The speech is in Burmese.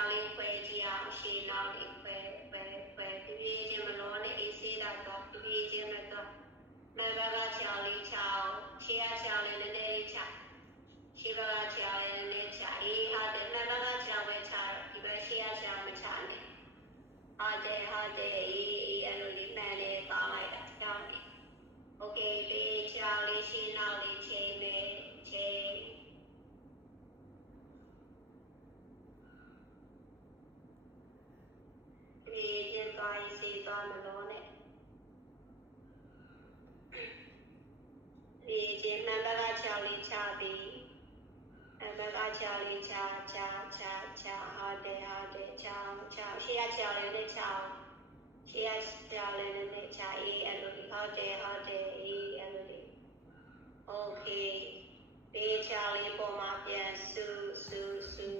ရှေးနောက်လေးပဲပဲပဲပြပြချင်းမလို့နဲ့အေးစေးတာတော့ပြပြချင်းမတော့မဘကချောင်းလေးချောင်းရှေးရချောင်းလေးနည်းနည်းလေးချရှေးဘကချောင်းလေးနည်းနည်းချအေးဟာတယ်မဘကချောင်းပဲချတော့ဒီဘက်ရှေးရချောင်းမချနဲ့ဟာတယ်ဟာတယ်အေးအေးအဲ့လိုလေးမှန်လေးကောင်းလိုက်တာတောင်းနေโอเคပေးချောင်းလေးရှေးနောက် သွားရေးစီသွားမလို့နဲ့ဒီရင်နံပါတ်က6လေးချပြီးနံပါတ်က6လေးချချချချဟာတယ်ဟာတယ်ချချရှေ့က6လေးနဲ့ချရှေ့က6လေးနဲ့ချအေးအဲ့လိုဟုတ်တယ်ဟုတ်တယ်အေးအဲ့လိုโอเคပေးချလေးပေါ်မှာပြန်စူစူစူစူပြီးတော့မှချ